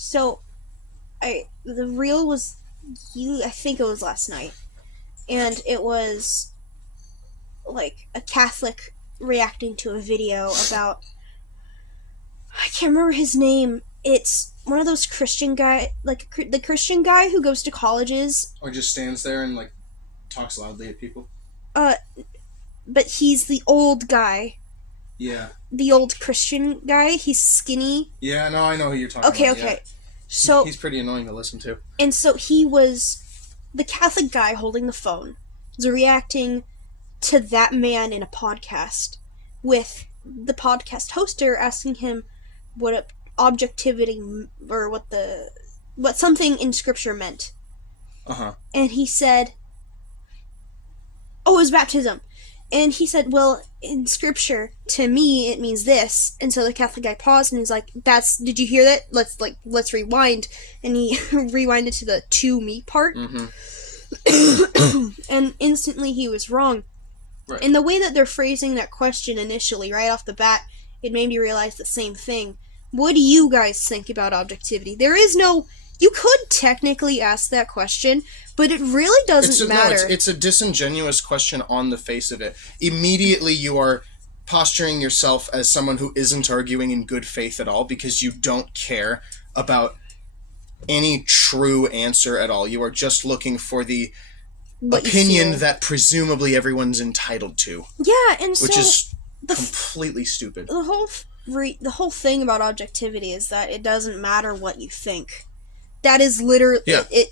So, the reel was, I think it was last night, and it was, like, a Catholic reacting to a video about, I can't remember his name, it's one of those Christian guy, like, the Christian guy who goes to colleges. Or just stands there and, like, talks loudly at people? But he's the old guy. Yeah. The old Christian guy, he's skinny. Yeah, no, I know who you're talking about. Okay. Yeah. So he's pretty annoying to listen to. And so he was the Catholic guy holding the phone, was reacting to that man in a podcast, with the podcast hoster asking him what objectivity, or what something in scripture meant. And he said, oh, it was baptism. And he said, well, in scripture, to me, it means this. And so the Catholic guy paused and he's like, did you hear that? Let's rewind. And he rewinded to the to me part. And instantly he was wrong. Right. And the way that they're phrasing that question initially, right off the bat, it made me realize the same thing. What do you guys think about objectivity? You could technically ask that question, but it really doesn't matter. No, it's a disingenuous question on the face of it. Immediately you are posturing yourself as someone who isn't arguing in good faith at all because you don't care about any true answer at all. You are just looking for the opinion that presumably everyone's entitled to. Yeah, and so... Which is completely stupid. The whole thing about objectivity is that it doesn't matter what you think. That is literally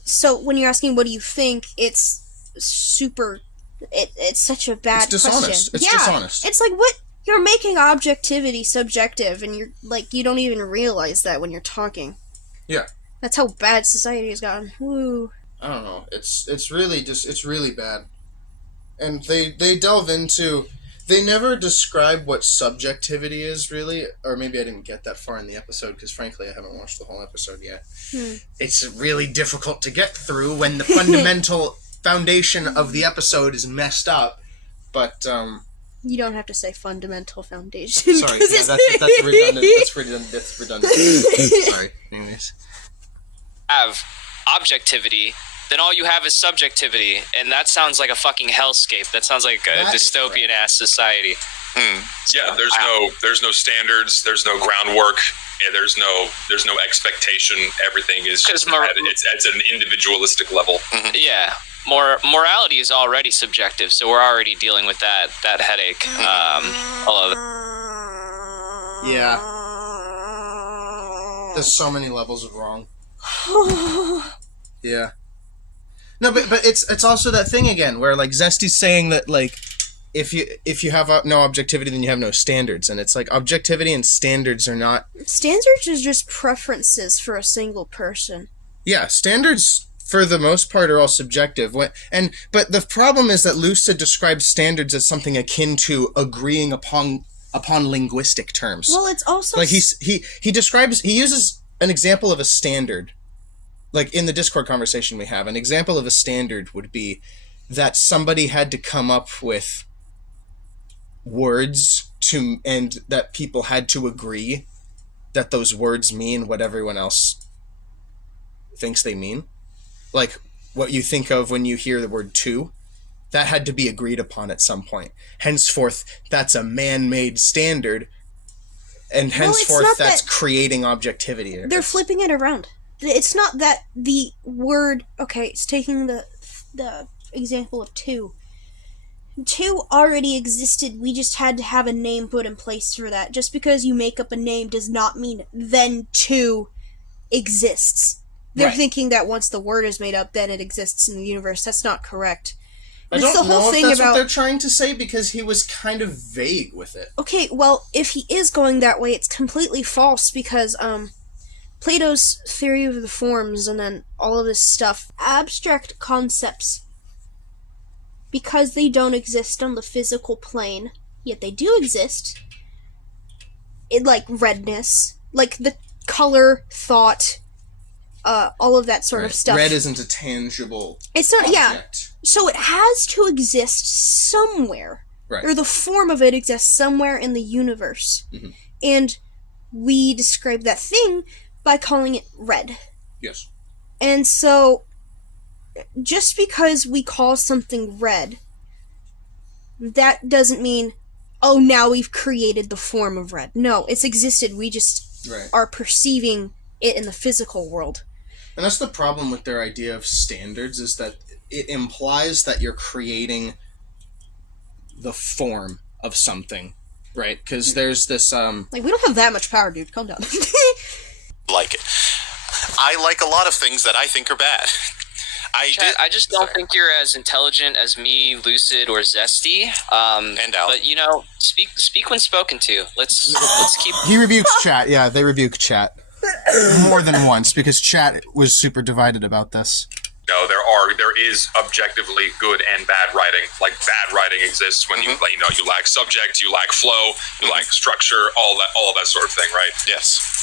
so when you're asking what do you think, it's super. It's such a bad. It's dishonest. Question. It's dishonest. It's like what you're making objectivity subjective, and you're like you don't even realize that when you're talking. Yeah. That's how bad society has gotten. Woo. I don't know. It's really bad, and they delve into. They never describe what subjectivity is, really, or maybe I didn't get that far in the episode, because frankly I haven't watched the whole episode yet. It's really difficult to get through when the fundamental foundation of the episode is messed up, but, You don't have to say fundamental foundation. Sorry, yeah, that's redundant. That's redundant. Sorry, anyways. Have objectivity, then all you have is subjectivity, and that sounds like a fucking hellscape. That sounds like a dystopian-ass society. Yeah, there's no standards, there's no groundwork, and there's no expectation. Everything is just it's an individualistic level. Yeah, morality is already subjective, so we're already dealing with that headache. All of it. Yeah. There's so many levels of wrong. Yeah. No, but it's also that thing again where like Zesty's saying that like if you have no objectivity then you have no standards, and it's like objectivity and standards are not. Standards is just preferences for a single person. Yeah, standards for the most part are all subjective. But the problem is that Lucid describes standards as something akin to agreeing upon linguistic terms. Well, it's also like he uses an example of a standard. Like, in the Discord conversation we have, an example of a standard would be that somebody had to come up with words and that people had to agree that those words mean what everyone else thinks they mean. Like, what you think of when you hear the word to, that had to be agreed upon at some point. Henceforth, that's a man-made standard, and henceforth that's creating objectivity. They're flipping it around. It's not that the word... Okay, it's taking the example of two. Two already existed, we just had to have a name put in place for that. Just because you make up a name does not mean then two exists. They're thinking that once the word is made up, then it exists in the universe. That's not correct. I don't know if that's what they're trying to say, because he was kind of vague with it. Okay, well, if he is going that way, it's completely false, because, Plato's theory of the forms and then all of this stuff, abstract concepts, because they don't exist on the physical plane, yet they do exist, like redness, like the color, thought, all of that sort of stuff. Red isn't a tangible object. Yeah. So it has to exist somewhere. Right. Or the form of it exists somewhere in the universe. Mm-hmm. And we describe that thing by calling it red. Yes. And so, just because we call something red, that doesn't mean, oh, now we've created the form of red. No, it's existed. We just are perceiving it in the physical world. And that's the problem with their idea of standards, is that it implies that you're creating the form of something, right? Because there's this, Like, we don't have that much power, dude. Calm down. Like it. I like a lot of things that I think are bad. I just don't think you're as intelligent as me, Lucid, or Zesty. And Al. But, speak when spoken to. Let's keep... He rebukes chat. Yeah, they rebuke chat. More than once, because chat was super divided about this. No, there is objectively good and bad writing. Like, bad writing exists when you lack subject, you lack flow, you lack structure, all of that sort of thing, right? Yes.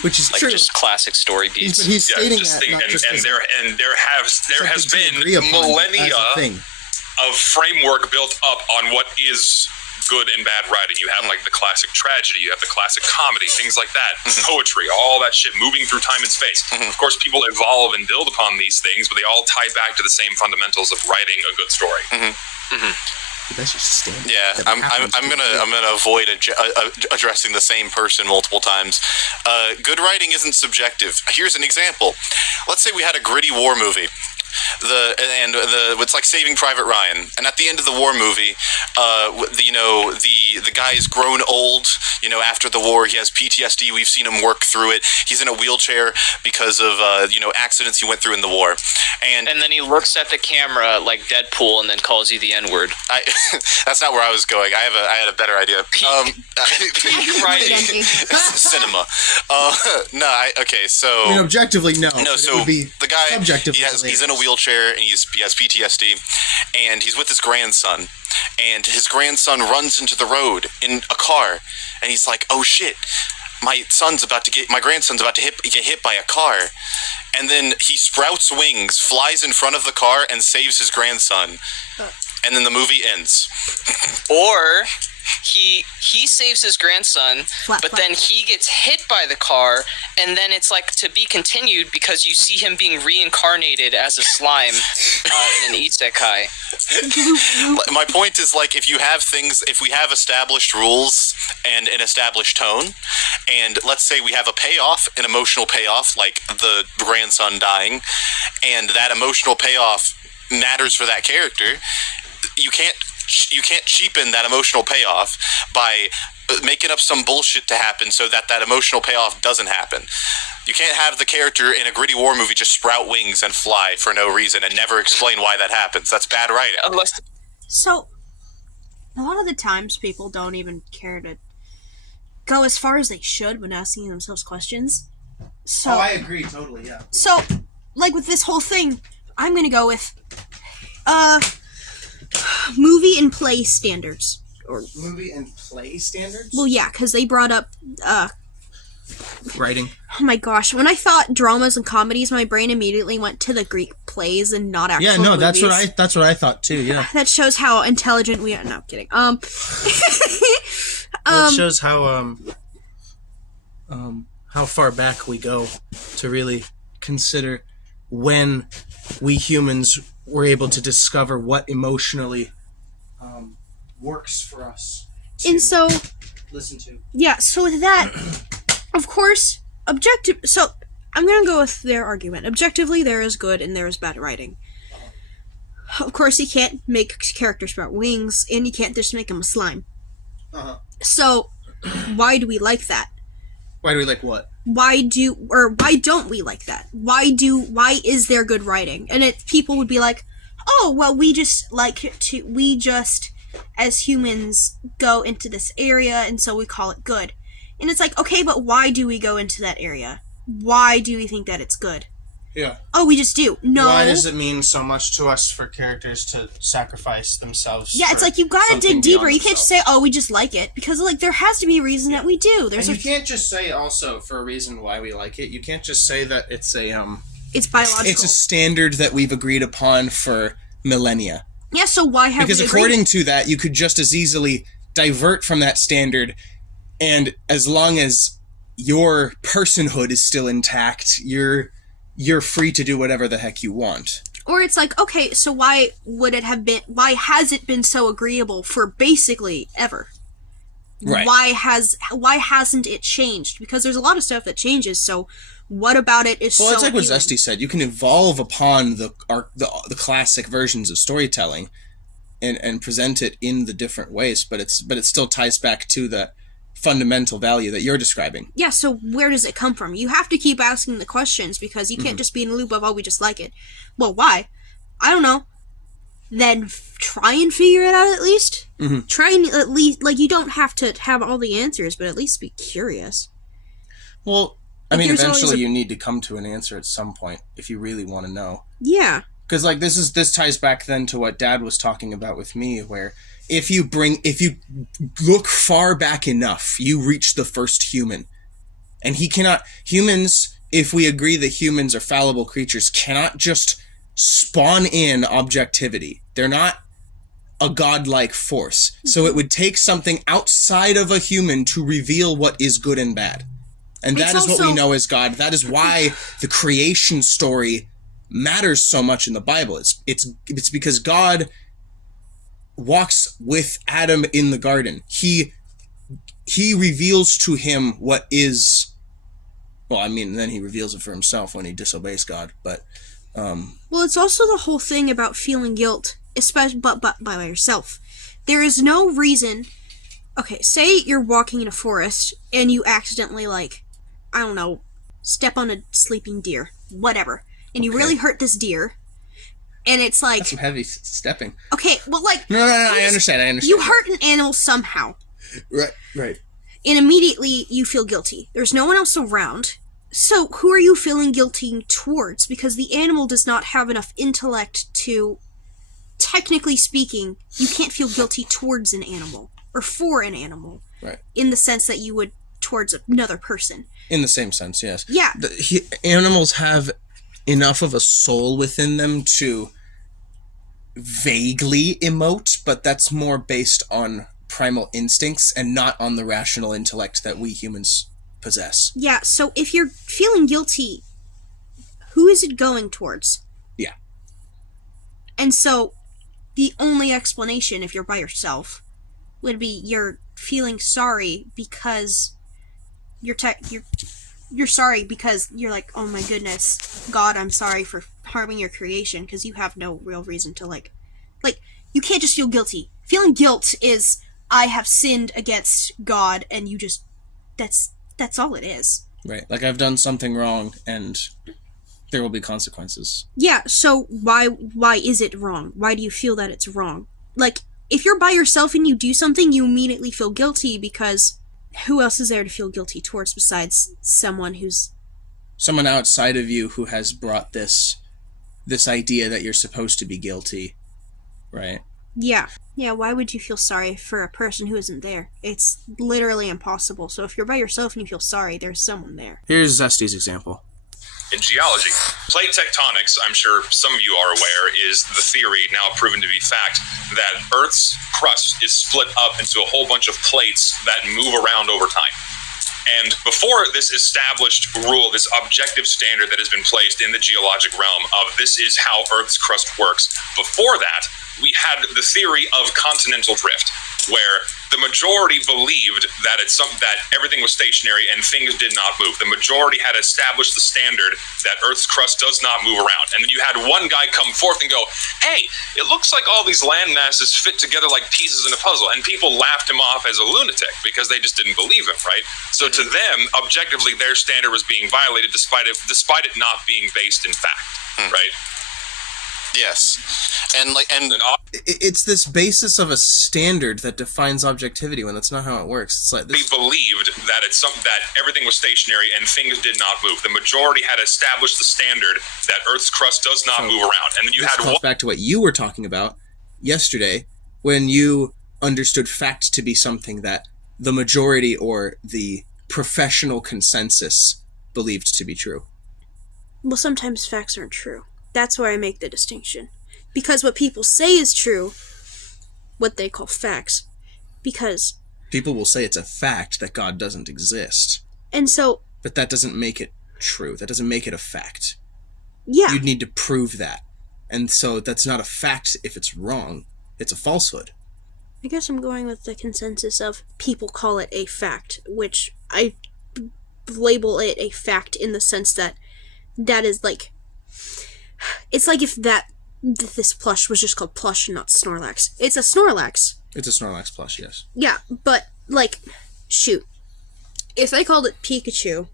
Which is like true. Just classic story beats. But he's stating that, there has been millennia of framework built up on what is good and bad writing. You have like the classic tragedy, you have the classic comedy, things like that, poetry, all that shit moving through time and space. Of course, people evolve and build upon these things, but they all tie back to the same fundamentals of writing a good story. That's just standard. Yeah, I'm gonna avoid addressing the same person multiple times. Good writing isn't subjective. Here's an example. Let's say we had a gritty war movie. It's like Saving Private Ryan, and at the end of the war movie, the guy's grown old. After the war, he has PTSD. We've seen him work through it. He's in a wheelchair because of accidents he went through in the war, and then he looks at the camera like Deadpool and then calls you the N-word. That's not where I was going. I had a better idea. Peak writing. Cinema. Okay, so objectively, no. No, so it would be the guy subjectively he's in a wheelchair and he has PTSD, and he's with his grandson, and his grandson runs into the road in a car, and he's like, "Oh shit, my grandson's about to get hit by a car," and then he sprouts wings, flies in front of the car, and saves his grandson, and then the movie ends. Or he saves his grandson, then he gets hit by the car, and then it's like to be continued because you see him being reincarnated as a slime in an isekai. My point is, like, if we have established rules and an established tone, and let's say we have a payoff, an emotional payoff, like the grandson dying, and that emotional payoff matters for that character, you can't cheapen that emotional payoff by making up some bullshit to happen so that emotional payoff doesn't happen. You can't have the character in a gritty war movie just sprout wings and fly for no reason and never explain why that happens. That's bad writing. So, a lot of the times people don't even care to go as far as they should when asking themselves questions. So, I agree, totally, yeah. So, like with this whole thing, I'm gonna go with movie and play standards. Or movie and play standards? Well, yeah, because they brought up writing. Oh my gosh, when I thought dramas and comedies, my brain immediately went to the Greek plays and not actual movies. That's what I thought too, yeah. That shows how intelligent we are. No, I'm kidding. It shows how far back we go to really consider when we humans were able to discover what emotionally works for us to listen to. Yeah, so with that, of course, so I'm going to go with their argument. Objectively, there is good and there is bad writing. Of course, you can't make characters sprout wings, and you can't just make them a slime. So, why do we like that? Why do we like what? Why don't we like that? Why is there good writing? And people would be like, oh, well, we just, as humans, go into this area, and so we call it good. And it's like, okay, but why do we go into that area? Why do we think that it's good? Yeah. Oh, we just do. No. Why does it mean so much to us for characters to sacrifice themselves? Yeah, it's like, you gotta dig deeper. You can't just say, oh, we just like it. Because, there has to be a reason that we do. You can't just say also for a reason why we like it. You can't just say that it's it's biological. It's a standard that we've agreed upon for millennia. Yeah, so why have we agreed? Because according to that, you could just as easily divert from that standard, and as long as your personhood is still intact. You're free to do whatever the heck you want. Or it's like, okay, so why has it been so agreeable for basically ever? Right. Why hasn't it changed? Because there's a lot of stuff that changes, so what about it is so Well, it's like appealing? what Zesty said. You can evolve upon the classic versions of storytelling and present it in the different ways, but it still ties back to the fundamental value that you're describing. Yeah, so where does it come from? You have to keep asking the questions, because you can't just be in a loop of, oh, we just like it. Well, why? I don't know. Then try and figure it out at least. Mm-hmm. Try and at least, like, you don't have to have all the answers, but at least be curious. Well, I mean, eventually you need to come to an answer at some point if you really want to know. Yeah. Because, like, this ties back then to what Dad was talking about with me, where if you look far back enough, you reach the first human. And humans, if we agree that humans are fallible creatures, cannot just spawn in objectivity. They're not a godlike force. So it would take something outside of a human to reveal what is good and bad. And that is what we know as God. That is why the creation story matters so much in the Bible. It's because God walks with Adam in the garden. He reveals to him what is, well, I mean, then he reveals it for himself when he disobeys God, but well, it's also the whole thing about feeling guilt, especially but by yourself. There is no reason. Okay, say you're walking in a forest and you accidentally, like, I don't know, step on a sleeping deer, whatever, and you really hurt this deer, and it's like... That's some heavy stepping. Okay, well, like... No, I understand. You hurt an animal somehow. Right. And immediately you feel guilty. There's no one else around. So who are you feeling guilty towards? Because the animal does not have enough intellect to... Technically speaking, you can't feel guilty towards an animal, or for an animal. Right. In the sense that you would towards another person. In the same sense, yes. Yeah. Animals have enough of a soul within them to vaguely emote, but that's more based on primal instincts and not on the rational intellect that we humans possess. Yeah, so if you're feeling guilty, who is it going towards? Yeah. And so, the only explanation, if you're by yourself, would be you're feeling sorry because you're sorry because you're like, oh my goodness, God, I'm sorry for harming your creation, because you have no real reason to, like, you can't just feel guilty. Feeling guilt is, I have sinned against God, and you just, that's all it is. Right, like I've done something wrong, and there will be consequences. Yeah, so why is it wrong? Why do you feel that it's wrong? Like, if you're by yourself and you do something, you immediately feel guilty, because who else is there to feel guilty towards besides someone outside of you who has brought this idea that you're supposed to be guilty, right? Yeah, why would you feel sorry for a person who isn't there? It's literally impossible. So if you're by yourself and you feel sorry, there's someone there. Here's Zesty's example. In geology, plate tectonics, I'm sure some of you are aware, is the theory, now proven to be fact, that Earth's crust is split up into a whole bunch of plates that move around over time. And before this established rule, this objective standard that has been placed in the geologic realm of this is how Earth's crust works, before that, we had the theory of continental drift, where the majority believed that that everything was stationary and things did not move. The majority had established the standard that Earth's crust does not move around. And then you had one guy come forth and go, hey, it looks like all these land masses fit together like pieces in a puzzle. And people laughed him off as a lunatic because they just didn't believe him, right? So to them, objectively, their standard was being violated despite it not being based in fact, right? Yes. And it's this basis of a standard that defines objectivity when that's not how it works. It's like this. They believed that that everything was stationary and things did not move. The majority had established the standard that Earth's crust does not move around. And then you had back to what you were talking about yesterday when you understood fact to be something that the majority or the professional consensus believed to be true. Well, sometimes facts aren't true. That's where I make the distinction. Because what people say is true, what they call facts. Because... people will say it's a fact that God doesn't exist. And so... But that doesn't make it true. That doesn't make it a fact. Yeah. You'd need to prove that. And so that's not a fact if it's wrong. It's a falsehood. I guess I'm going with the consensus of people call it a fact, which I label it a fact in the sense that is like... It's like if this plush was just called plush and not Snorlax. It's a Snorlax. It's a Snorlax plush, yes. Yeah, but, like, shoot. If I called it Pikachu...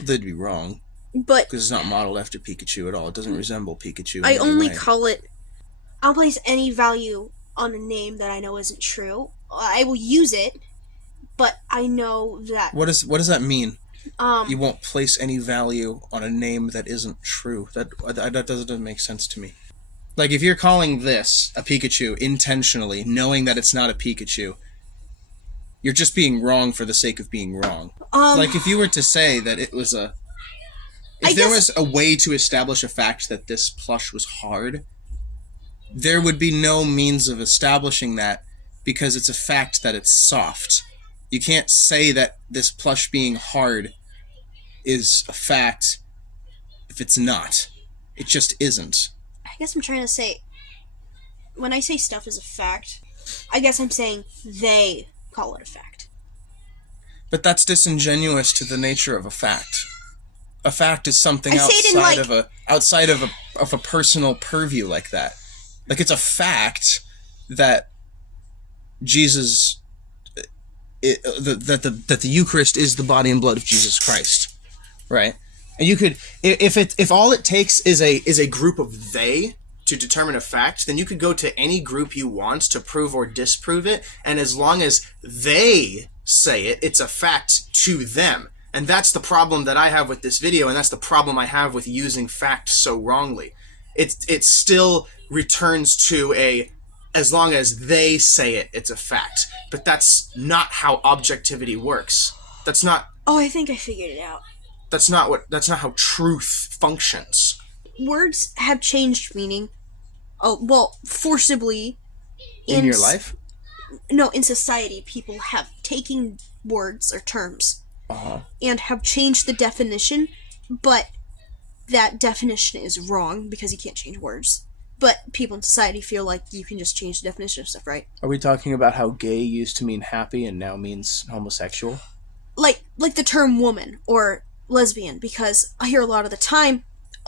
They'd be wrong. But... Because it's not modeled after Pikachu at all. It doesn't resemble Pikachu in I any only way. call it... I'll place any value on a name that I know isn't true. I will use it, but I know that... What does that mean? You won't place any value on a name that isn't true. That doesn't make sense to me. Like, if you're calling this a Pikachu intentionally, knowing that it's not a Pikachu, you're just being wrong for the sake of being wrong. Like, if you were to say that it was a... If there was a way to establish a fact that this plush was hard, there would be no means of establishing that because it's a fact that it's soft. You can't say that this plush being hard is a fact if it's not. It just isn't. I guess I'm trying to say, when I say stuff is a fact, I guess I'm saying they call it a fact. But that's disingenuous to the nature of a fact. A fact is something outside of a personal purview like that. Like, it's a fact that Jesus, that the Eucharist is the body and blood of Jesus Christ, right? And you could, if all it takes is a group of they to determine a fact, then you could go to any group you want to prove or disprove it, and as long as they say it, it's a fact to them. And that's the problem that I have with this video, and that's the problem I have with using fact so wrongly. It still returns to as long as they say it, it's a fact. But that's not how objectivity works. That's not... Oh, I think I figured it out. That's not how truth functions. Words have changed meaning. Oh, well, forcibly. In your life? No, in society, people have taken words or terms and have changed the definition, but that definition is wrong because you can't change words. But people in society feel like you can just change the definition of stuff, right? Are we talking about how gay used to mean happy and now means homosexual? Like the term woman or lesbian, because I hear a lot of the time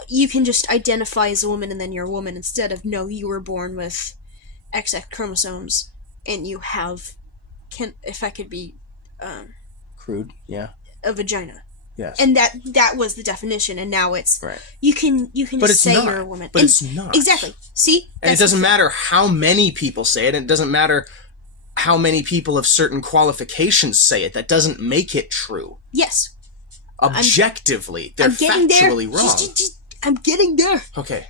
you can just identify as a woman and then you're a woman instead of, no, you were born with XX chromosomes and you have, if I could be... crude, yeah. A vagina. Yes. And that was the definition, and now it's... Right. You can just say you're a woman. But it's not. Exactly. See? And it doesn't matter how many people say it, and it doesn't matter how many people of certain qualifications say it. That doesn't make it true. Yes. Objectively, they're factually wrong. I'm getting there. Okay.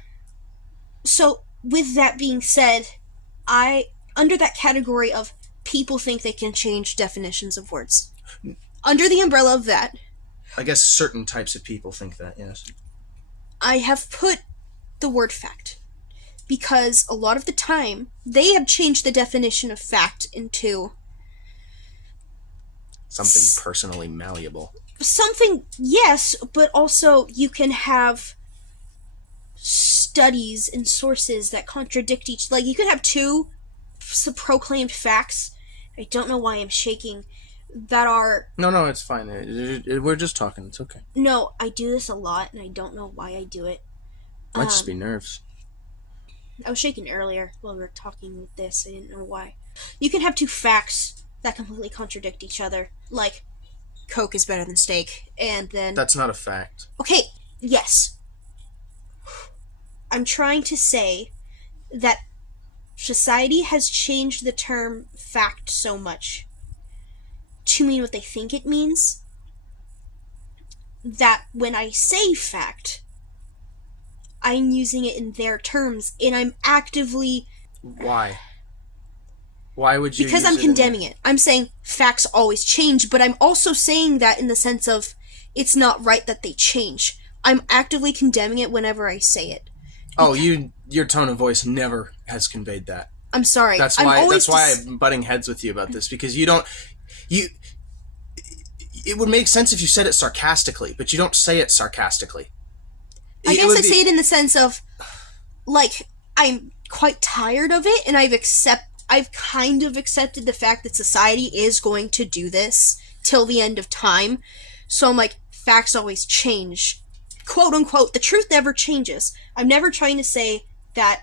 So, with that being said, under that category of people think they can change definitions of words, under the umbrella of that... I guess certain types of people think that, yes. I have put the word fact, because a lot of the time, they have changed the definition of fact into... Something personally malleable. Something, yes, but also you can have studies and sources that contradict each... Like, you could have two proclaimed facts. I don't know why I'm shaking. That are... No, it's fine. We're just talking. It's okay. No, I do this a lot, and I don't know why I do it. Might just be nerves. I was shaking earlier while we were talking with this. I didn't know why. You can have two facts that completely contradict each other. Like, Coke is better than steak, and then... That's not a fact. Okay, yes. I'm trying to say that society has changed the term fact so much to mean what they think it means, that when I say fact, I'm using it in their terms, and I'm actively... Why? Why would you Because I'm condemning it. I'm saying facts always change, but I'm also saying that in the sense of it's not right that they change. I'm actively condemning it whenever I say it. Oh, your tone of voice never has conveyed that. I'm sorry. That's why I'm butting heads with you about this, because you don't... it would make sense if you said it sarcastically, but you don't say it sarcastically. I guess I say it in the sense of, like, I'm quite tired of it, and I've kind of accepted the fact that society is going to do this till the end of time. So I'm like, facts always change. Quote unquote, the truth never changes. I'm never trying to say that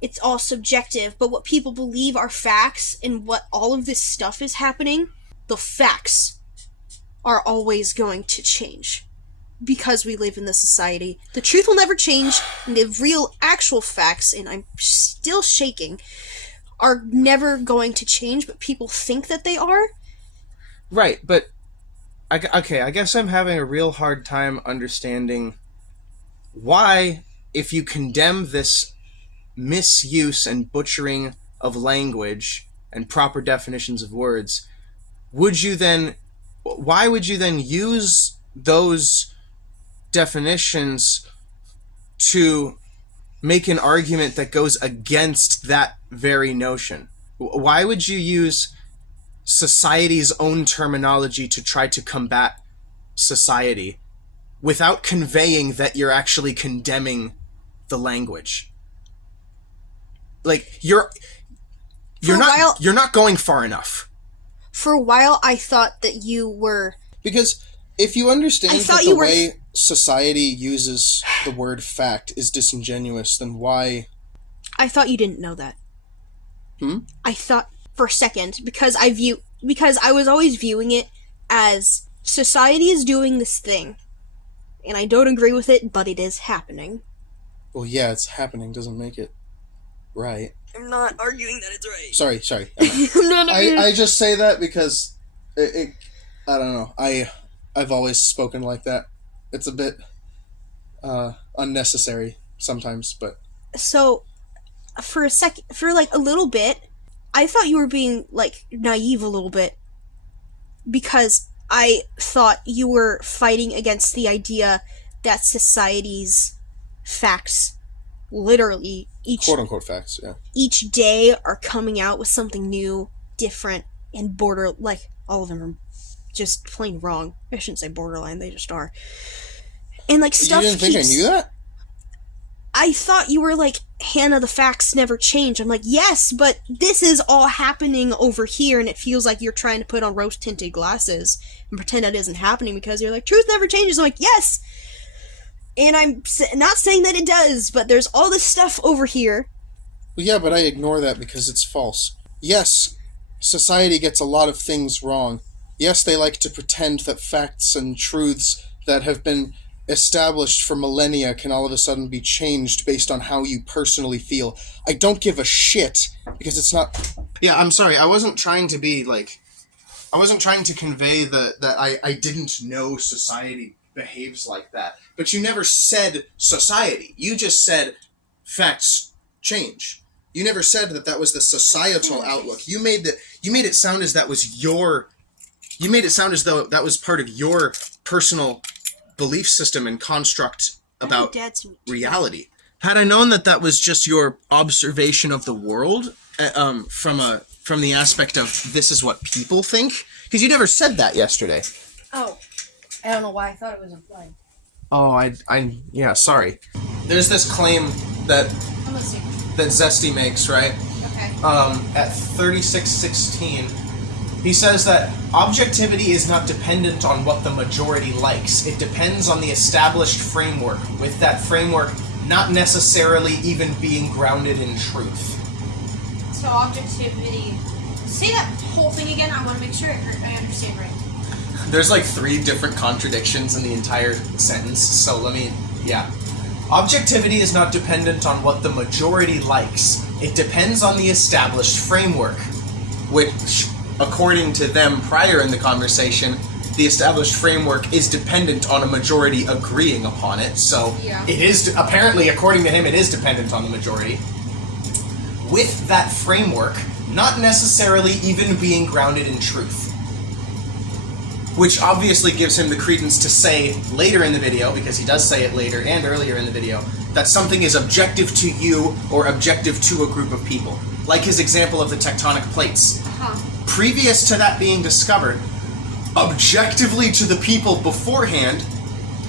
it's all subjective, but what people believe are facts and what all of this stuff is happening, the facts are always going to change. Because we live in this society. The truth will never change, and the real, actual facts, and I'm still shaking, are never going to change, but people think that they are. Right, but I guess I'm having a real hard time understanding why, if you condemn this misuse and butchering of language and proper definitions of words, why would you then use those definitions to make an argument that goes against that very notion? Why would you use society's own terminology to try to combat society without conveying that you're actually condemning the language? Like, you're not going far enough. For a while, I thought that you were... Because if you understand that the way society uses the word fact is disingenuous, then why... I thought you didn't know that. I thought for a second, because I was always viewing it as society is doing this thing, and I don't agree with it, but it is happening. Well, yeah, it's happening doesn't make it right. I'm not arguing that it's right. Sorry. I just say that because I don't know. I've always spoken like that. It's a bit unnecessary sometimes, but... So, for a little bit, I thought you were being, like, naive a little bit. Because I thought you were fighting against the idea that society's facts, literally, quote-unquote facts, yeah. Each day are coming out with something new, different, and all of them are just plain wrong. I shouldn't say borderline, they just are. And, like, stuff You didn't think I knew that? I thought you were like, Hannah, the facts never change. I'm like, yes, but this is all happening over here, and it feels like you're trying to put on rose-tinted glasses and pretend that isn't happening because you're like, truth never changes. I'm like, yes! And I'm not saying that it does, but there's all this stuff over here. Well, yeah, but I ignore that because it's false. Yes, society gets a lot of things wrong. Yes, they like to pretend that facts and truths that have been established for millennia can all of a sudden be changed based on how you personally feel. I don't give a shit, because it's not... Yeah, I'm sorry, I wasn't trying to convey that I didn't know society behaves like that. But you never said society. You just said facts change. You never said that was the societal outlook. You made it sound as that was your... You made it sound as though that was part of your personal belief system and construct about reality. Had I known that was just your observation of the world from the aspect of this is what people think, because you never said that yesterday. Oh, I don't know why I thought it was implied. Oh, yeah, sorry. There's this claim that Zesty makes, right? Okay. At 3616. He says that objectivity is not dependent on what the majority likes. It depends on the established framework, with that framework not necessarily even being grounded in truth. So objectivity... Say that whole thing again, I want to make sure I understand right. There's like 3 different contradictions in the entire sentence, so yeah. Objectivity is not dependent on what the majority likes. It depends on the established framework, which... According to them prior in the conversation, the established framework is dependent on a majority agreeing upon it, so it is, apparently, according to him, it is dependent on the majority. With that framework, not necessarily even being grounded in truth. Which obviously gives him the credence to say later in the video, because he does say it later and earlier in the video, that something is objective to you or objective to a group of people. Like his example of the tectonic plates. Previous to that being discovered, objectively to the people beforehand,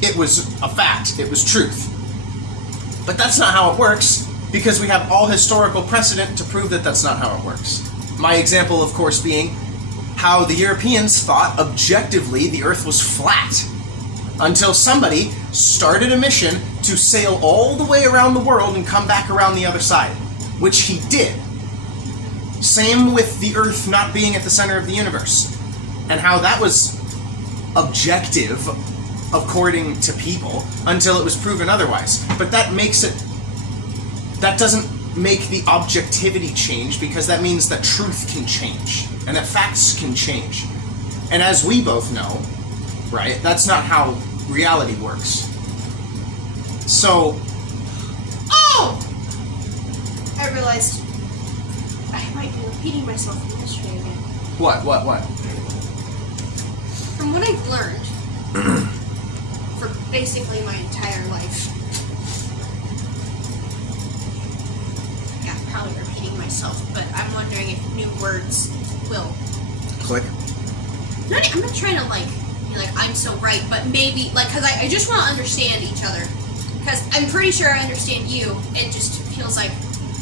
it was a fact, it was truth. But that's not how it works, because we have all historical precedent to prove that that's not how it works. My example, of course, being how the Europeans thought objectively the Earth was flat, until somebody started a mission to sail all the way around the world and come back around the other side, which he did. Same with the Earth not being at the center of the universe, and how that was objective according to people until it was proven otherwise. But that doesn't make the objectivity change, because that means that truth can change and that facts can change. And as we both know, right, that's not how reality works. So, I realized I might be repeating myself from yesterday again. What? From what I've learned for basically my entire life. Yeah, probably repeating myself, but I'm wondering if new words will Click. I'm not trying to be like I'm so right, but maybe because I just want to understand each other. Because I'm pretty sure I understand you. It just feels like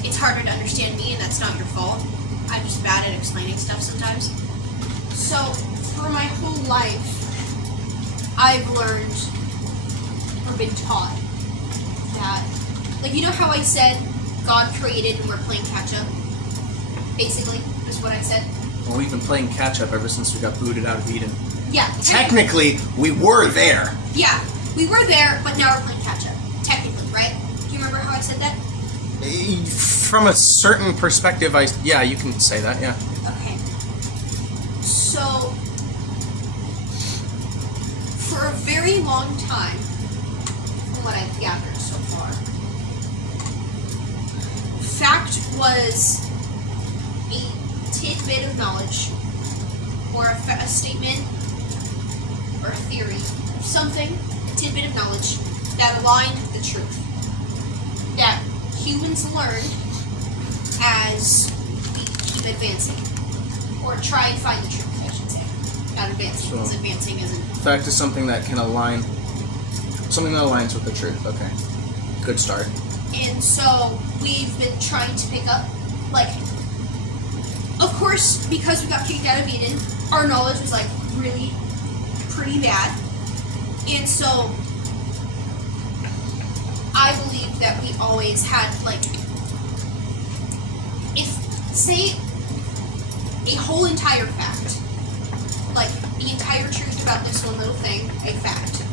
it's harder to understand me, and that's not your fault. I'm just bad at explaining stuff sometimes. So for my whole life, I've learned or been taught that, you know how I said God created and we're playing catch up? Basically, is what I said. Well, we've been playing catch up ever since we got booted out of Eden. Yeah. Technically, we were there. Yeah, we were there, but now we're playing catch up. Technically, right? Do you remember how I said that? From a certain perspective, yeah, you can say that, yeah. Okay. So, for a very long time, from what I've gathered so far, fact was a tidbit of knowledge, or a statement, or a theory of something, a tidbit of knowledge that aligned with the truth. That humans learn as we keep advancing. Or try and find the truth, I should say. Not advancing, because advancing isn't. Fact is something that can align. Something that aligns with the truth, okay. Good start. And so, we've been trying to pick up, of course, because we got kicked out of Eden, our knowledge was, really pretty bad. And so, I believe that we always had, say, a whole entire fact, the entire truth about this one little thing, a fact,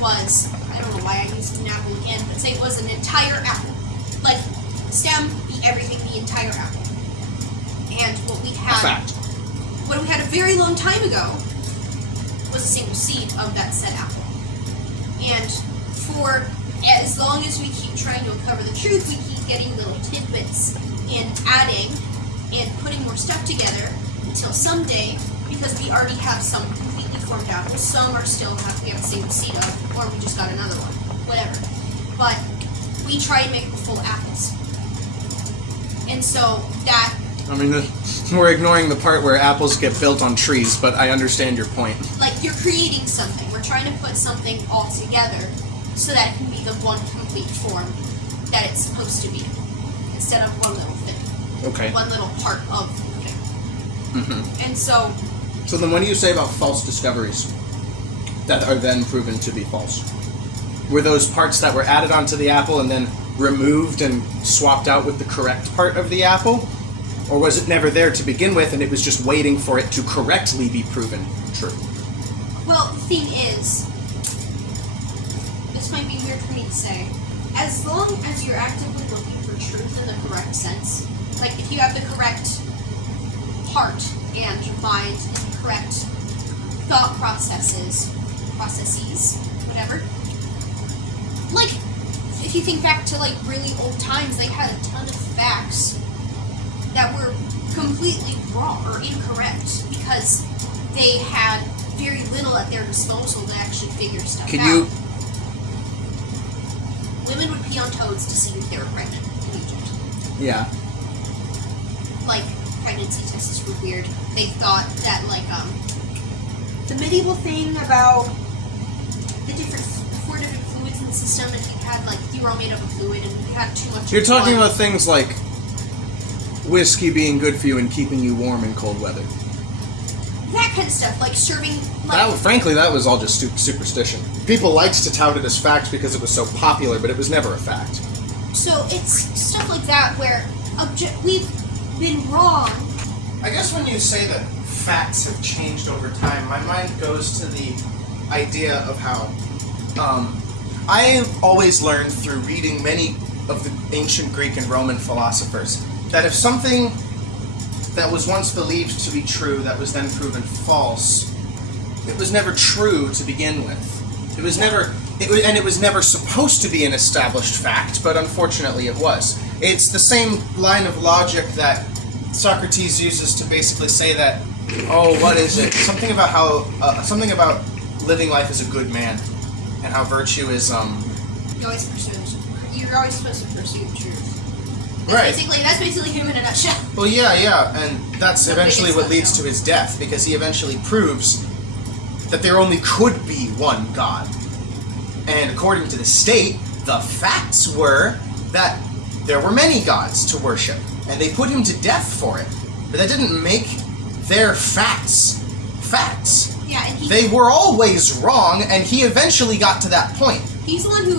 was, I don't know why I used an apple again, but say it was an entire apple. Stem, everything, the entire apple. And what we had, what we had a very long time ago, was a single seed of that said apple. And for as long as we keep trying to uncover the truth, we keep getting little tidbits and adding and putting more stuff together until someday, because we already have some completely formed apples, some are still we have a single seed of, or we just got another one, whatever. But we try and make the full apples. And so that... we're ignoring the part where apples get built on trees, but I understand your point. You're creating something. We're trying to put something all together so that it can be the one complete form that it's supposed to be, instead of one little thing. Okay. One little part of the thing. Mm-hmm. And so... So then what do you say about false discoveries that are then proven to be false? Were those parts that were added onto the apple and then removed and swapped out with the correct part of the apple? Or was it never there to begin with and it was just waiting for it to correctly be proven true? Well, the thing is, this might be weird for me to say, as long as you're actively looking for truth in the correct sense, if you have the correct heart and mind and the correct thought processes, whatever. If you think back to really old times, they had a ton of facts that were completely wrong or incorrect because they had very little at their disposal to actually figure stuff out. Women would pee on toads to see if they were pregnant in Egypt. Yeah. Pregnancy tests were weird. They thought that, the medieval thing about the four different fluids in the system, and you were all made up of fluid, and you had too much. You're talking about things like whiskey being good for you and keeping you warm in cold weather. That kind of stuff, like serving. Frankly, that was all just superstition. People liked to tout it as fact because it was so popular, but it was never a fact. So it's stuff like that where we've been wrong. I guess when you say that facts have changed over time, my mind goes to the idea of how I have always learned through reading many of the ancient Greek and Roman philosophers that if something that was once believed to be true that was then proven false, it was never true to begin with. It was never supposed to be an established fact, but unfortunately it was. It's the same line of logic that Socrates uses to basically say that, what is it? Something about how living life as a good man, and how virtue is You're always supposed to pursue the truth. That's basically him in a nutshell. Well, yeah, and that's eventually what leads to his death, because he eventually proves that there only could be one God. And according to the state, the facts were that there were many gods to worship, and they put him to death for it. But that didn't make their facts. Yeah, and they were always wrong, and he eventually got to that point. He's the one who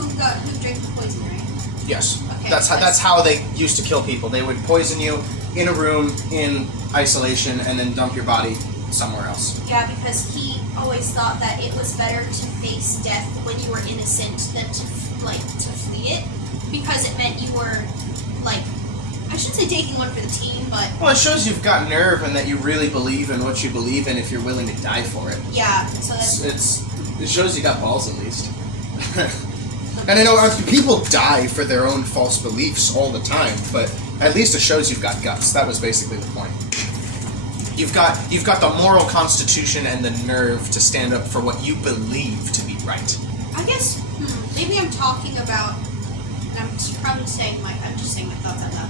drank the poison, right? Yes. Okay, that's how they used to kill people. They would poison you in a room in isolation and then dump your body somewhere else. Yeah, because he always thought that it was better to face death when you were innocent than to flee it, because it meant you were I shouldn't say taking one for the team, but well, it shows you've got nerve and that you really believe in what you believe in if you're willing to die for it. Yeah, so it shows you got balls at least. And I know people die for their own false beliefs all the time, but at least it shows you've got guts. That was basically the point. You've got the moral constitution and the nerve to stand up for what you believe to be right. I guess maybe I'm talking about, and I'm just saying my thoughts out loud.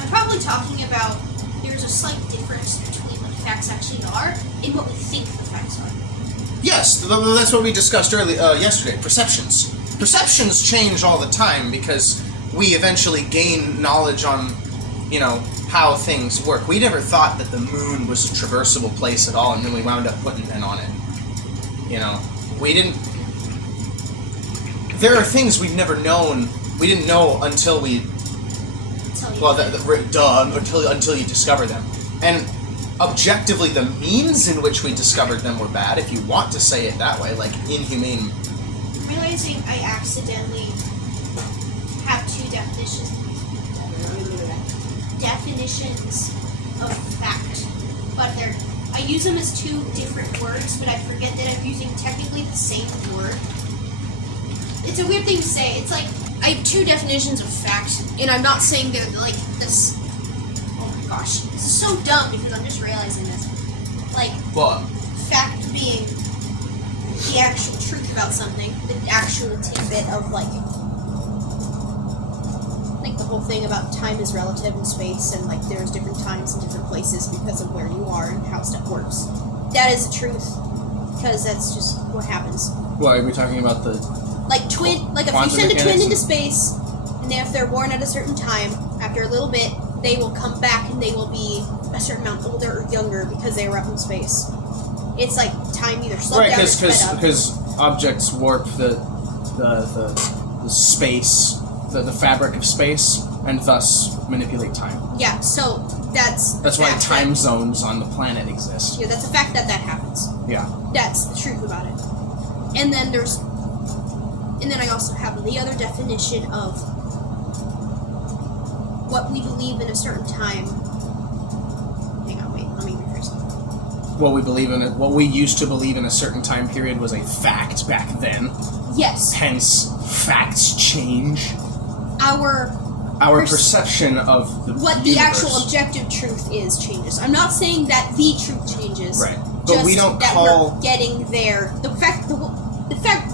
I'm probably talking about there's a slight difference between what facts actually are and what we think the facts are. Yes, that's what we discussed yesterday. Perceptions. Perceptions change all the time because we eventually gain knowledge on, how things work. We never thought that the moon was a traversable place at all, and then we wound up putting it on it. We didn't... There are things we've never known. We didn't know until we... until you discover them. And objectively, the means in which we discovered them were bad, if you want to say it that way, like inhumane. Realizing I accidentally have two definitions of fact, but I use them as two different words, but I forget that I'm using technically the same word. It's a weird thing to say. It's like I have two definitions of fact, and I'm not saying they're like this. Oh my gosh, this is so dumb because I'm just realizing this. What? Fact being the actual truth about something, the actual tidbit of the whole thing about time is relative in space, and there's different times in different places because of where you are and how stuff works. That is the truth, because that's just what happens. What are we talking about? The if you send a twin into space, and if they're born at a certain time, after a little bit, they will come back and they will be a certain amount older or younger because they were up in space. It's like time either slowed down or sped up. Because objects warp the space, the fabric of space, and thus manipulate time. Yeah, so that's why time zones on the planet exist. Yeah, that's a fact that happens. Yeah. That's the truth about it. And then I also have the other definition of what we believe in a certain time. Hang on, wait, let me rephrase it. What we used to believe in a certain time period was a fact back then. Yes. Hence, facts change. Our perception of what the actual objective truth is changes. I'm not saying that the truth changes. Right. But we don't call... we're getting there. The fact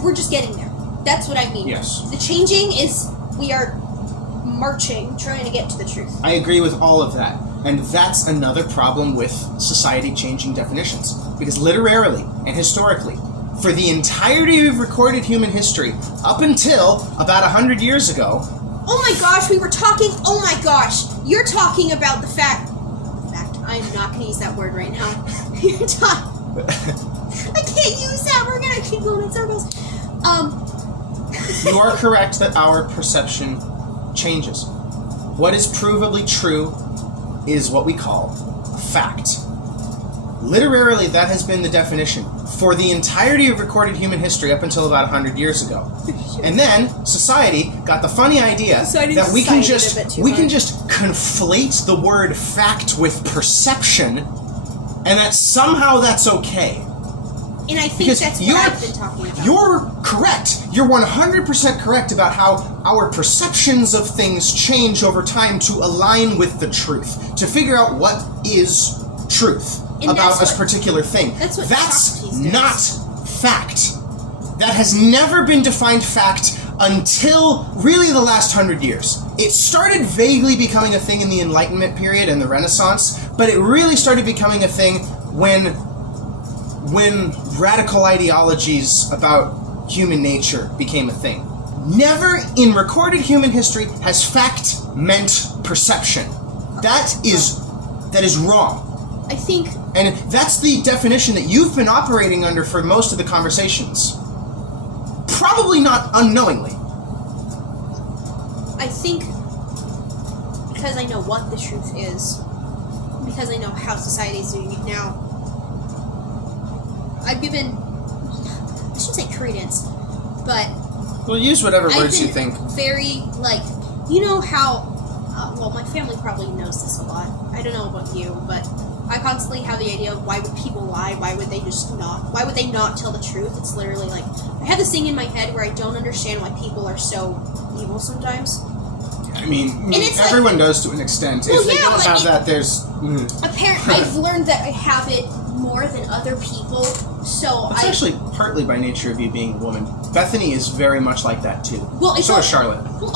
we're just getting there. That's what I mean. Yes. The changing is we are marching, trying to get to the truth. I agree with all of that. And that's another problem with society changing definitions. Because literarily and historically, for the entirety of recorded human history, up until about 100 years ago... Oh my gosh, oh my gosh, you're talking about the fact, I am not going to use that word right now. You're talking... I can't use that, we're going to keep going in circles. You are correct that our perception changes. What is provably true is what we call fact. Literarily, that has been the definition for the entirety of recorded human history up until about 100 years ago. And then society got the funny idea that we can just conflate the word fact with perception, and that somehow that's okay. And I think that's what I've been talking about. You're correct. You're 100% correct about how our perceptions of things change over time to align with the truth, to figure out what is truth about a particular thing. That's not fact. That has never been defined fact until really the last 100 years. It started vaguely becoming a thing in the Enlightenment period and the Renaissance, but it really started becoming a thing when radical ideologies about human nature became a thing. Never in recorded human history has fact meant perception. That is wrong. I think... And that's the definition that you've been operating under for most of the conversations. Probably not unknowingly. I think because I know what the truth is, because I know how society is doing it now, I've given, I shouldn't say credence, but... Well, use whatever words you think. Very, you know how, well, my family probably knows this a lot. I don't know about you, but I constantly have the idea of why would people lie? Why would they not tell the truth? It's literally I have this thing in my head where I don't understand why people are so evil sometimes. I mean everyone does to an extent. Well, if they don't have that, there's... Apparently, I've learned that I have it more than other people, so It's actually partly by nature of you being a woman. Bethany is very much like that, too. Well, so is Charlotte. Well,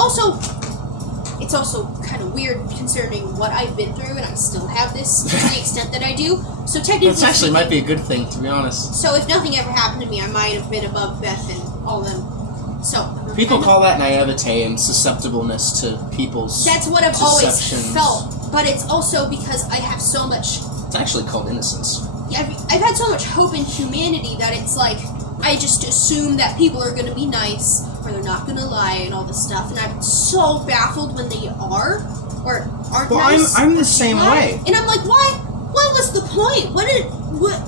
it's also kind of weird concerning what I've been through, and I still have this to the extent that I do. So technically, it actually might be a good thing, to be honest. So if nothing ever happened to me, I might have been above Beth and all them. So people call that naivete and susceptibleness to people's That's what I've deceptions. Always felt, but it's also because I have so much... It's actually called innocence. I've had so much hope in humanity that it's I just assume that people are going to be nice, or they're not going to lie, and all this stuff, and I'm so baffled when they are, or aren't nice. I'm the same way. And I'm like, why? What was the point?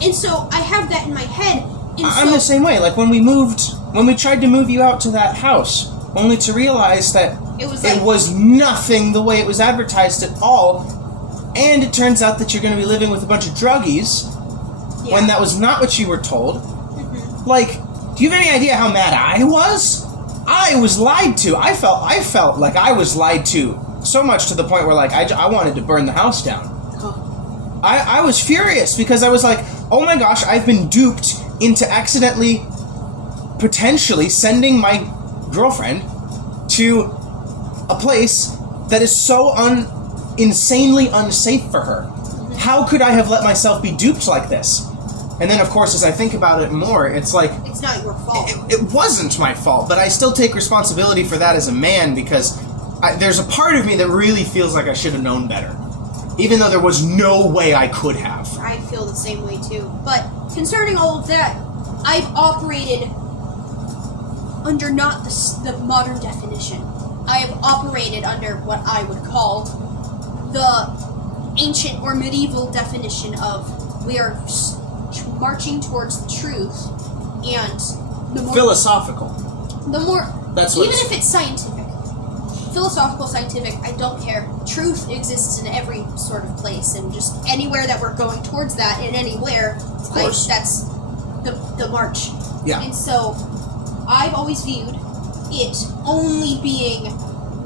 And so I have that in my head. And I'm the same way. When we tried to move you out to that house, only to realize that it was nothing the way it was advertised at all, and it turns out that you're going to be living with a bunch of druggies, when that was not what you were told. Mm-hmm. Do you have any idea how mad I was? I was lied to. I felt like I was lied to so much to the point where I wanted to burn the house down. Oh. I was furious because I was like, oh my gosh, I've been duped into accidentally, potentially sending my girlfriend to a place that is so insanely unsafe for her. Mm-hmm. How could I have let myself be duped like this? And then, of course, as I think about it more, it's it's not your fault. It wasn't my fault, but I still take responsibility for that as a man because there's a part of me that really feels like I should have known better. Even though there was no way I could have. I feel the same way, too. But concerning all of that, I've operated under not the modern definition. I have operated under what I would call the ancient or medieval definition of we are marching towards the truth, and the more philosophical. That's even if it's scientific, philosophical, scientific, I don't care. Truth exists in every sort of place, and just anywhere that we're going towards that, and anywhere, that's the march. Yeah. And so, I've always viewed it only being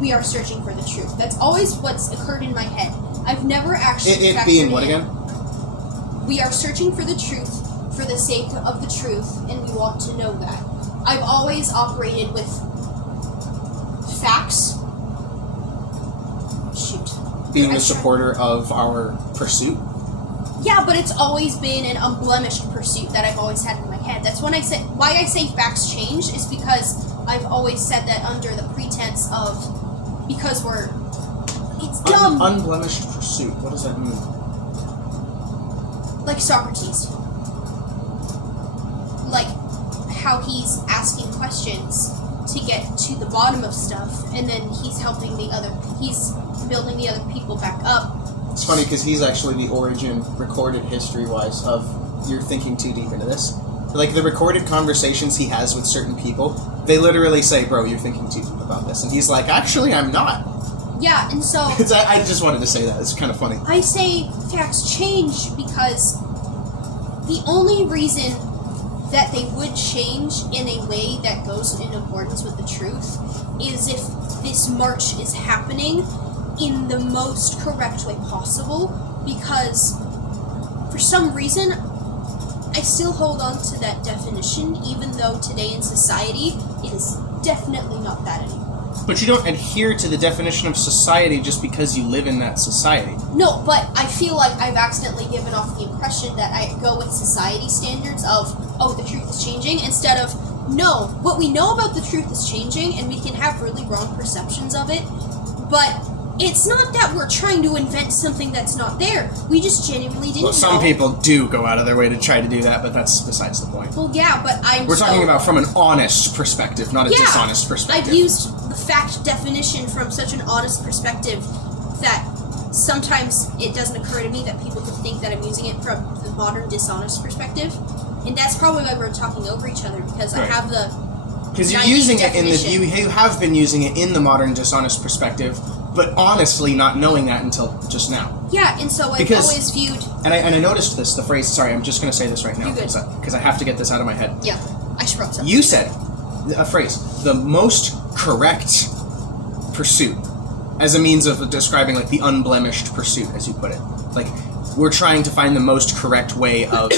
we are searching for the truth. That's always what's occurred in my head. I've never actually it being what again? We are searching for the truth for the sake of the truth, and we want to know that. I've always operated with facts. being a supporter of our pursuit. Yeah, but it's always been an unblemished pursuit that I've always had in my head. That's why I say facts change is because I've always said that under the pretense of, because it's dumb. Unblemished pursuit, what does that mean? Like Socrates. Like how he's asking questions to get to the bottom of stuff, and then he's building the other people back up. It's funny because he's actually the origin, recorded history-wise, of you're thinking too deep into this. Like, the recorded conversations he has with certain people, they literally say, bro, you're thinking too deep about this. And he's like, actually, I'm not. Yeah, and so... I just wanted to say that. It's kind of funny. I say facts change because the only reason that they would change in a way that goes in accordance with the truth is if this march is happening in the most correct way possible, because for some reason I still hold on to that definition, even though today in society it is definitely not that anymore. But you don't adhere to the definition of society just because you live in that society. No, but I feel like I've accidentally given off the impression that I go with society standards of, oh, the truth is changing, instead of, no, what we know about the truth is changing, and we can have really wrong perceptions of it, but it's not that we're trying to invent something that's not there. We just genuinely didn't know. Well, some people do go out of their way to try to do that, but that's besides the point. Well, yeah, but We're talking about from an honest perspective, not a dishonest perspective. I've used the fact definition from such an honest perspective that sometimes it doesn't occur to me that people could think that I'm using it from the modern dishonest perspective. And that's probably why we're talking over each other, because I have the... Because you're using it in the... You have been using it in the modern dishonest perspective, but honestly not knowing that until just now. Yeah, and so I've always viewed... And I noticed this, the phrase, sorry, I'm just going to say this right now. You're good. Because I have to get this out of my head. Yeah, I should probably say. You said a phrase, the most correct pursuit, as a means of describing, like, the unblemished pursuit, as you put it. Like, we're trying to find the most correct way of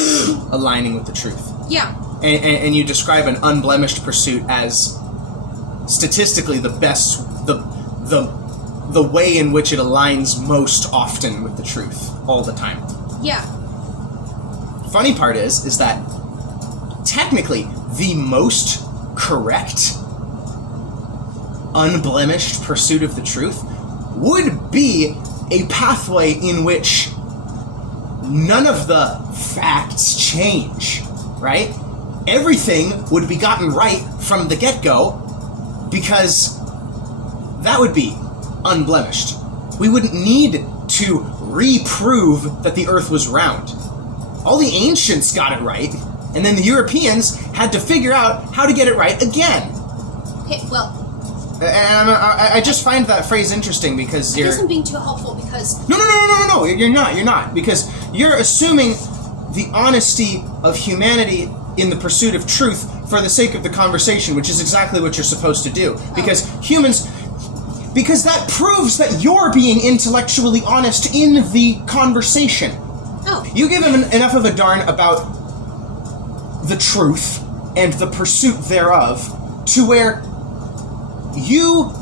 aligning with the truth. Yeah. And you describe an unblemished pursuit as statistically the best, the way in which it aligns most often with the truth, all the time. Yeah. Funny part is that technically the most correct, unblemished pursuit of the truth would be a pathway in which none of the facts change, right? Everything would be gotten right from the get-go, because that would be unblemished. We wouldn't need to reprove that the Earth was round. All the ancients got it right, and then the Europeans had to figure out how to get it right again. Okay, well... And I just find that phrase interesting because you're... I guess I'm being too helpful because... No, you're not, because you're assuming the honesty of humanity in the pursuit of truth for the sake of the conversation, which is exactly what you're supposed to do. Because humans... Because that proves that you're being intellectually honest in the conversation. Oh. You give him enough of a darn about the truth and the pursuit thereof to where you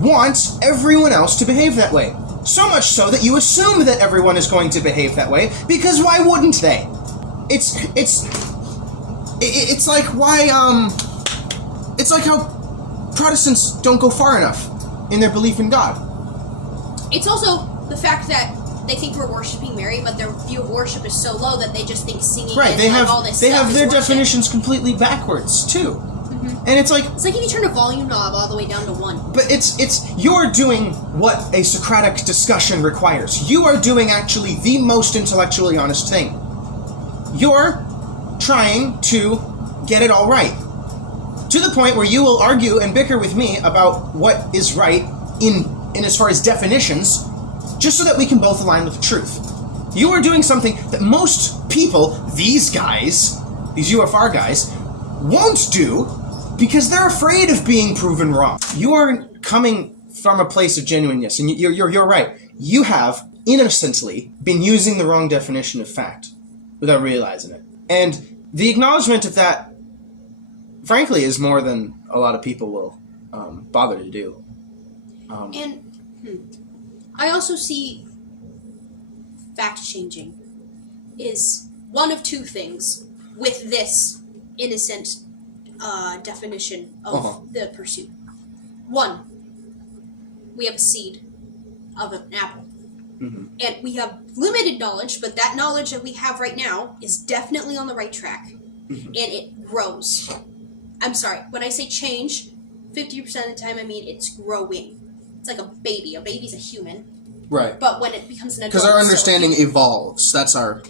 want everyone else to behave that way. So much so that you assume that everyone is going to behave that way, because why wouldn't they? It's like why, it's like how Protestants don't go far enough in their belief in God. It's also the fact that they think we're worshiping Mary, but their view of worship is so low that they just think singing right, they have, all this they stuff have their is worship. definitions completely backwards, too. Mm-hmm. And it's like if you turn a volume knob all the way down to 1. But you're doing what a Socratic discussion requires. You are doing actually the most intellectually honest thing. You're trying to get it all right. To the point where you will argue and bicker with me about what is right in as far as definitions, just so that we can both align with the truth. You are doing something that most people, these guys, these UFR guys, won't do because they're afraid of being proven wrong. You are coming from a place of genuineness, and you're right. You have innocently been using the wrong definition of fact without realizing it. And the acknowledgement of that, frankly, is more than a lot of people will bother to do. I also see fact changing is one of two things with this innocent definition of the pursuit. One, we have a seed of an apple. Mm-hmm. And we have limited knowledge, but that knowledge that we have right now is definitely on the right track. Mm-hmm. And it grows. I'm sorry, when I say change, 50% of the time I mean it's growing. It's like a baby. A baby's a human. Right. But when it becomes an adult... Because our understanding evolves. That's our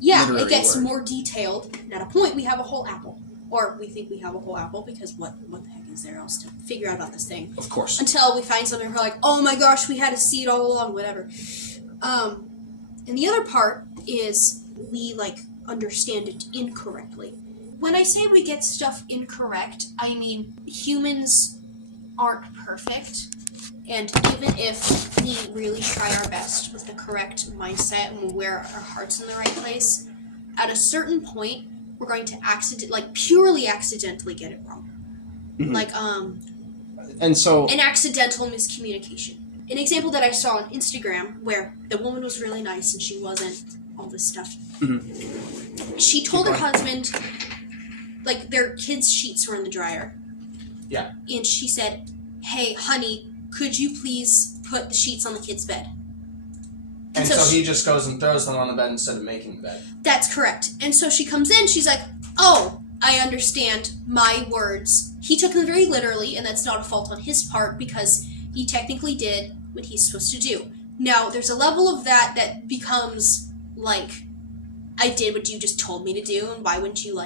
yeah, it gets more detailed. And at a point, we have a whole apple. Or we think we have a whole apple, because what the heck is there else to figure out about this thing? Of course. Until we find something we're like, oh my gosh, we had a seed all along, whatever. And the other part is we, understand it incorrectly. When I say we get stuff incorrect, I mean humans aren't perfect. And even if we really try our best with the correct mindset and we wear our hearts in the right place, at a certain point, we're going to purely accidentally get it wrong. Mm-hmm. And so... an accidental miscommunication. An example that I saw on Instagram where the woman was really nice and she wasn't all this stuff. Mm-hmm. She told her husband, their kids' sheets were in the dryer. Yeah. And she said, hey, honey, could you please put the sheets on the kids' bed? And so he just goes and throws them on the bed instead of making the bed. That's correct. And so she comes in, she's like, oh, I understand my words. He took them very literally, and that's not a fault on his part because he technically did what he's supposed to do. Now, there's a level of that becomes I did what you just told me to do, and why wouldn't you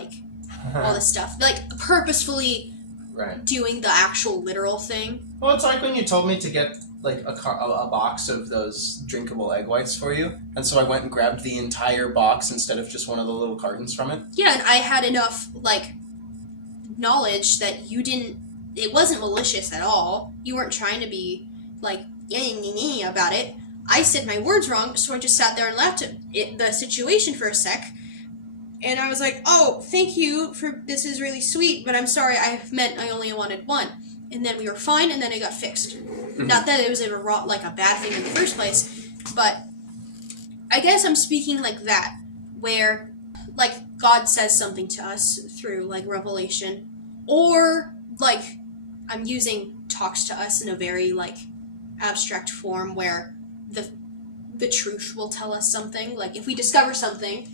all this stuff? Purposefully doing the actual literal thing. Well, it's like when you told me to get a box of those drinkable egg whites for you, and so I went and grabbed the entire box instead of just one of the little cartons from it. Yeah, and I had enough knowledge that it wasn't malicious at all. You weren't trying to be about it. I said my words wrong, so I just sat there and laughed at the situation for a sec. And I was like, oh, thank you this is really sweet, but I'm sorry, I meant I only wanted one. And then we were fine, and then it got fixed. Mm-hmm. Not that it was ever a bad thing in the first place, but I guess I'm speaking like that, where, God says something to us through, revelation, or, I'm using talks to us in a very, abstract form where the truth will tell us something. If we discover something,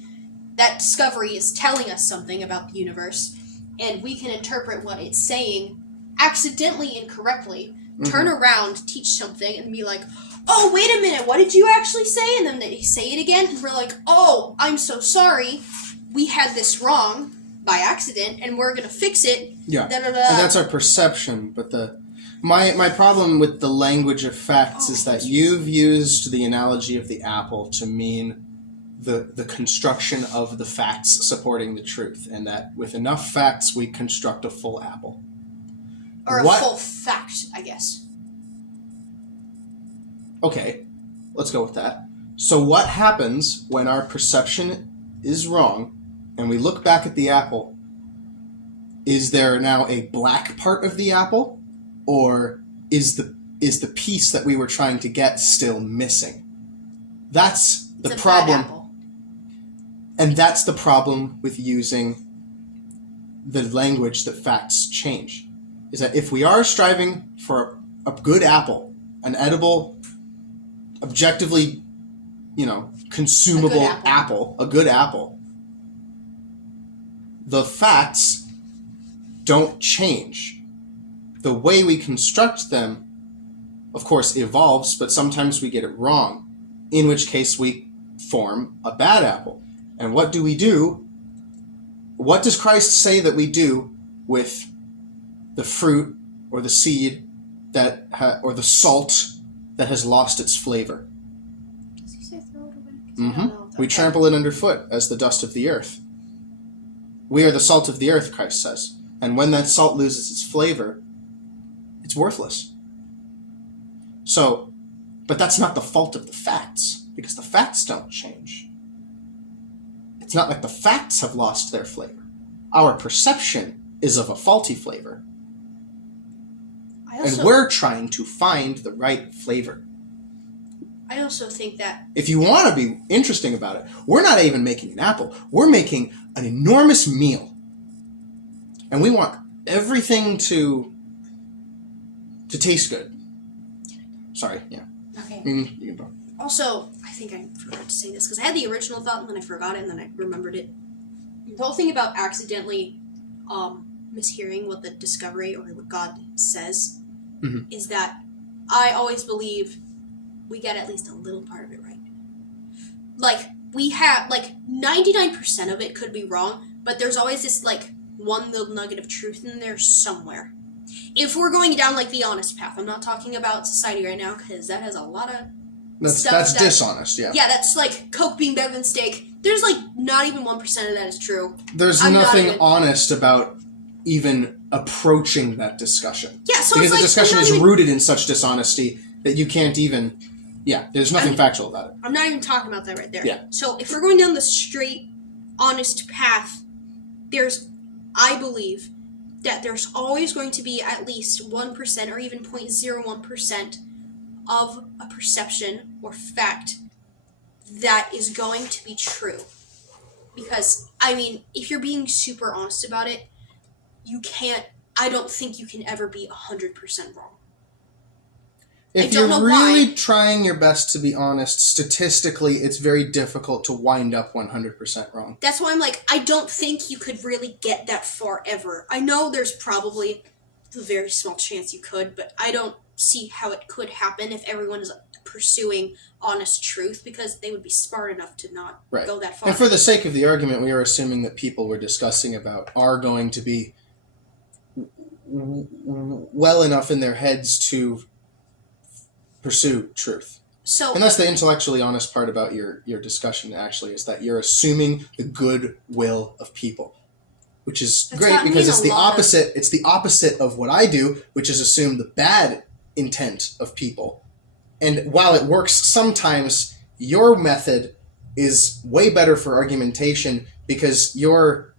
that discovery is telling us something about the universe, and we can interpret what it's saying accidentally incorrectly, turn around, teach something, and be like, oh, wait a minute, what did you actually say? And then they say it again, and we're like, oh, I'm so sorry, we had this wrong by accident, and we're going to fix it. Yeah, and that's our perception, but my problem with the language of facts is that you've used the analogy of the apple to mean the construction of the facts supporting the truth, and that with enough facts we construct a full apple. Or a full fact, I guess. Okay, let's go with that. So what happens when our perception is wrong and we look back at the apple? Is there now a black part of the apple? Or is the piece that we were trying to get still missing? That's the problem. Bad apple. And that's the problem with using the language that facts change. Is that if we are striving for a good apple, an edible, objectively, consumable a good apple, the facts don't change. The way we construct them, of course, evolves, but sometimes we get it wrong, in which case we form a bad apple. And what do we do? What does Christ say that we do with the fruit or the seed or the salt that has lost its flavor? Does he say throw it away? Mm-hmm. We trample it underfoot as the dust of the earth. We are the salt of the earth, Christ says. And when that salt loses its flavor, it's worthless. So, but that's not the fault of the facts, because the facts don't change. It's not like the facts have lost their flavor. Our perception is of a faulty flavor. And we're trying to find the right flavor. I also think that if you want to be interesting about it, we're not even making an apple. We're making an enormous meal. And we want everything to taste good. Sorry, yeah. Okay. You can go. Also, I think I forgot to say this, because I had the original thought, and then I forgot it, and then I remembered it. The whole thing about accidentally mishearing what the discovery or what God says is that I always believe we get at least a little part of it right. Like, we have, 99% of it could be wrong, but there's always this, one little nugget of truth in there somewhere. If we're going down, the honest path, I'm not talking about society right now, because that has a lot of That's dishonest, yeah. Yeah, that's Coke being better than steak. There's not even 1% of that is true. There's nothing honest about even approaching that discussion. Yeah, so because the discussion is rooted in such dishonesty that you can't even. Yeah, there's nothing factual about it. I'm not even talking about that right there. Yeah. So if we're going down the straight, honest path, I believe that there's always going to be at least 1% or even 0.01% of a perception or fact that is going to be true. Because, if you're being super honest about it, I don't think you can ever be 100% wrong. If you're really trying your best to be honest, statistically, it's very difficult to wind up 100% wrong. That's why I'm I don't think you could really get that far ever. I know there's probably a very small chance you could, but I don't see how it could happen if everyone is pursuing honest truth, because they would be smart enough to not go that far. And for the sake of the argument, we are assuming that people we're discussing about are going to be well enough in their heads to pursue truth. And that's the intellectually honest part about your discussion, actually, is that you're assuming the good will of people, which is great because it's the opposite. It's the opposite of what I do, which is assume the bad intent of people. And while it works sometimes, your method is way better for argumentation because you're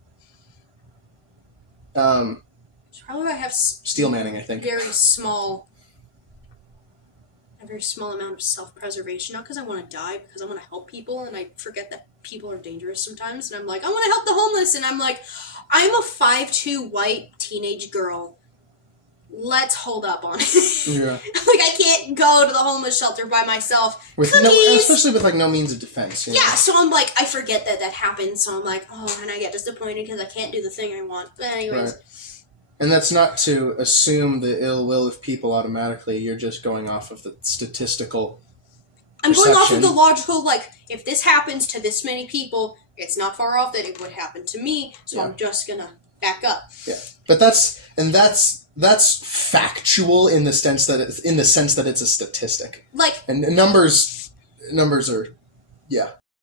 probably I have steel manning, I think. A very small amount of self-preservation, not because I want to die, because I want to help people, and I forget that people are dangerous sometimes, and I'm I want to help the homeless, and I'm I'm a 5'2" white teenage girl. Let's hold up on it. Yeah. I can't go to the homeless shelter by myself. Especially with no means of defense. Yeah, so I'm I forget that happens, so I'm and I get disappointed because I can't do the thing I want. But anyways. Right. And that's not to assume the ill will of people automatically. You're just going off of the statistical I'm going off of the logical, if this happens to this many people, it's not far off that it would happen to me, so I'm just gonna back up. Yeah. But that's factual in the sense that it's a statistic. And numbers are, yeah.